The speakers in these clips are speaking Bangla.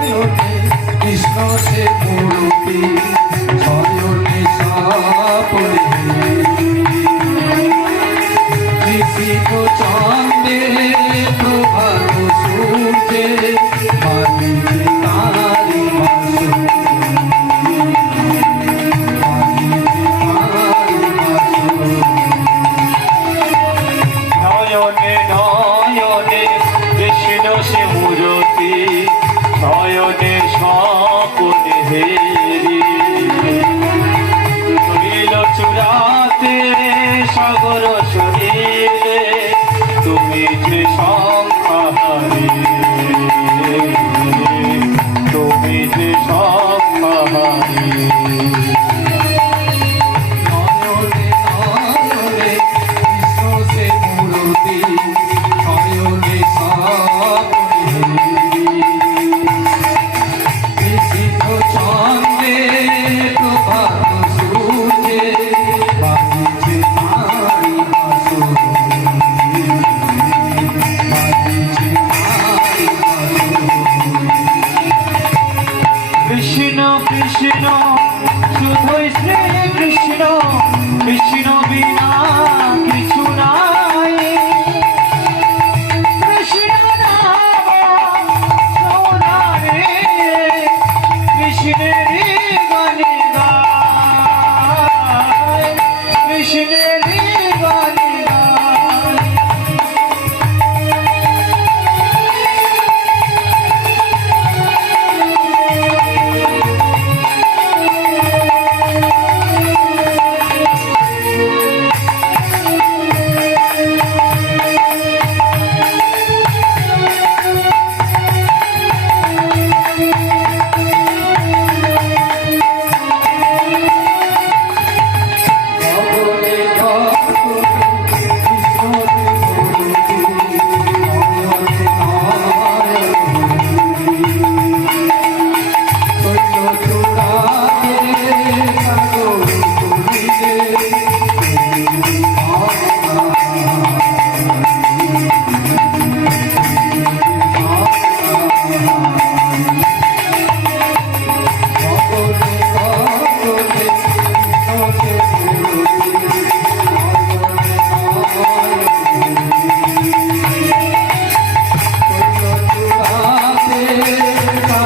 নদী কৃষ্ণ সে মূর্তি সয়নে সাপলে কৃষি আপন হেরি। সাগর শরীরে তুমি যে সংহারি। তুমি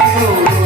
Oh.